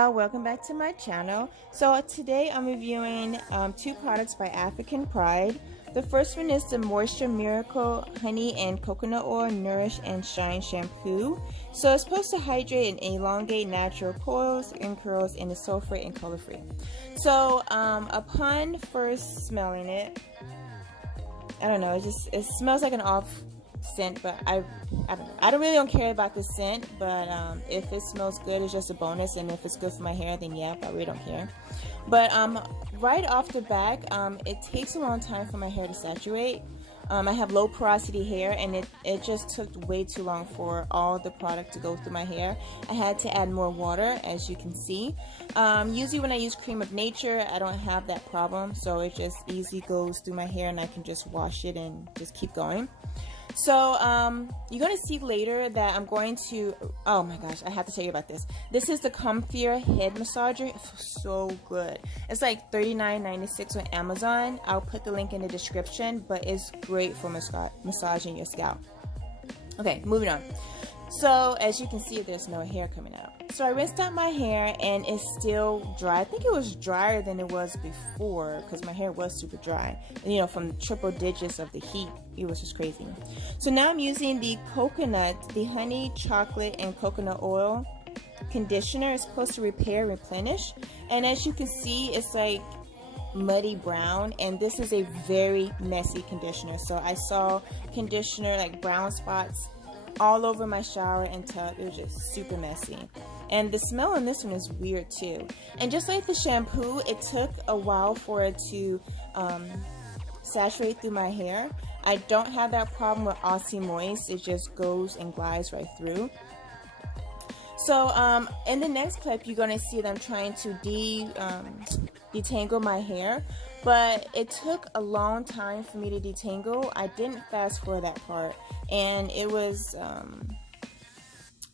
y'all, welcome back to my channel. So today I'm reviewing two products by African Pride. The first one is the Moisture Miracle Honey and Coconut Oil Nourish and Shine Shampoo. So it's supposed to hydrate and elongate natural coils and curls, and is sulfate and color free. So upon first smelling it, I don't know, it smells like an off scent, but I don't care about the scent, but if it smells good, it's just a bonus, and if it's good for my hair, then yeah, I really don't care. But right off the back, it takes a long time for my hair to saturate. I have low porosity hair, and it just took way too long for all the product to go through my hair. I had to add more water, as you can see. Usually when I use Cream of Nature, I don't have that problem, so it just easily goes through my hair, and I can just wash it and just keep going. So you're going to see later that I'm going to, oh my gosh, I have to tell you about this. This is the Comfier Head Massager. It feels so good. It's like $39.96 on Amazon. I'll put the link in the description, but it's great for massaging your scalp. Okay, moving on. So as you can see, there's no hair coming out. So I rinsed out my hair, and it's still dry. I think it was drier than it was before, because my hair was super dry. And, you know, from triple digits of the heat, it was just crazy. So now I'm using the honey, chocolate, and coconut oil conditioner. It's supposed to repair, replenish. And as you can see, it's like muddy brown, and this is a very messy conditioner. So I saw conditioner, like brown spots, all over my shower and tub. It was just super messy. And the smell on this one is weird too. And just like the shampoo, it took a while for it to saturate through my hair. I don't have that problem with Aussie Moist. It just goes and glides right through. So in the next clip, you're going to see them trying to detangle my hair, but it took a long time for me to detangle. I didn't fast forward that part, and it was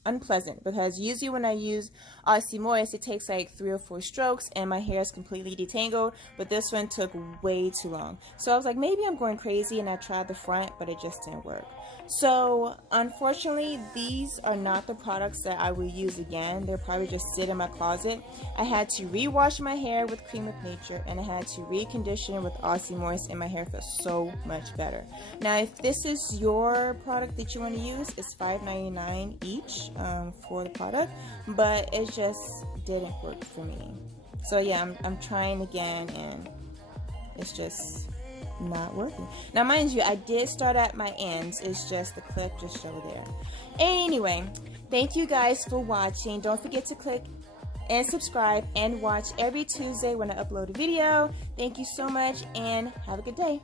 unpleasant, because usually when I use Aussie Moist, it takes like 3 or 4 strokes and my hair is completely detangled, but this one took way too long. So I was like, maybe I'm going crazy, and I tried the front, but it just didn't work. So unfortunately, these are not the products that I will use again. They'll probably just sit in my closet. I had to rewash my hair with Cream of Nature, and I had to recondition with Aussie Moist, and my hair feels so much better. Now, if this is your product that you want to use, it's $5.99 each for the product, but it just didn't work for me. So yeah, I'm trying again, and it's just not working. Now mind you, I did start at my ends. It's just the clip just showed there. Anyway, thank you guys for watching. Don't forget to click and subscribe and watch every Tuesday when I upload a video. Thank you so much, and have a good day.